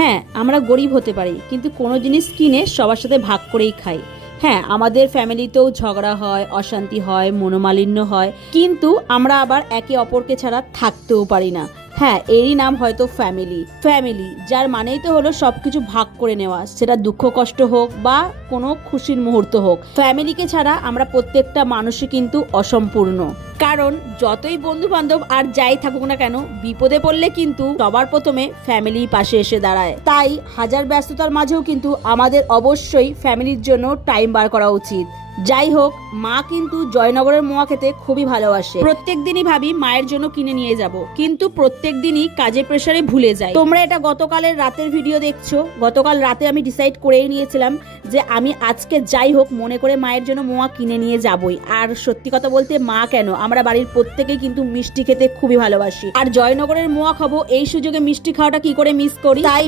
হ্যাঁ, আমরা গরিব হতে পারি, কিন্তু কোনো জিনিস কিনে সবার সাথে ভাগ করেই খাই। হ্যাঁ, আমাদের ফ্যামিলিতেও ঝগড়া হয়, অশান্তি হয়, মনোমালিন্য হয়, কিন্তু আমরা আবার একে অপরকে ছাড়া থাকতেও পারি না। হ্যাঁ, এরই নাম হয়তো ফ্যামিলি। ফ্যামিলি যার মানেই তো হলো সবকিছু ভাগ করে নেওয়া, সেটা দুঃখ কষ্ট হোক বা কোনো খুশির মুহূর্ত হোক। ফ্যামিলিকে ছাড়া আমরা প্রত্যেকটা মানুষই কিন্তু অসম্পূর্ণ। কারণ যতই বন্ধু বান্ধব আর যাই থাকুক না কেন, বিপদে পড়লে কিন্তু সবার প্রথমে ফ্যামিলি পাশে এসে দাঁড়ায়। তাই হাজার ব্যস্ততার মাঝেও কিন্তু আমাদের অবশ্যই ফ্যামিলির জন্য টাইম বার করা উচিত। যাই হোক, মা কিন্তু জয়নগরের মোয়া খেতে খুবই ভালোবাসে। প্রত্যেক দিনই ভাবি মায়ের জন্য কিনে নিয়ে যাব, কিন্তু প্রত্যেক দিনই কাজের প্রেসারে ভুলে যাই। তোমরা এটা গতকালের রাতের ভিডিও দেখছো। গতকাল রাতে আমি ডিসাইড করেই নিয়েছিলাম যে আমি আজকে যাই হোক মনে করে মায়ের জন্য মোয়া কিনে নিয়ে যাবই। আর সত্যি কথা বলতে, মা কেন, আমরা বাড়ির প্রত্যেকেই কিন্তু মিষ্টি খেতে খুবই ভালোবাসি। আর জয়নগরের মোয়া খাবো, এই সুযোগে মিষ্টি খাওয়াটা কি করে মিস করি। তাই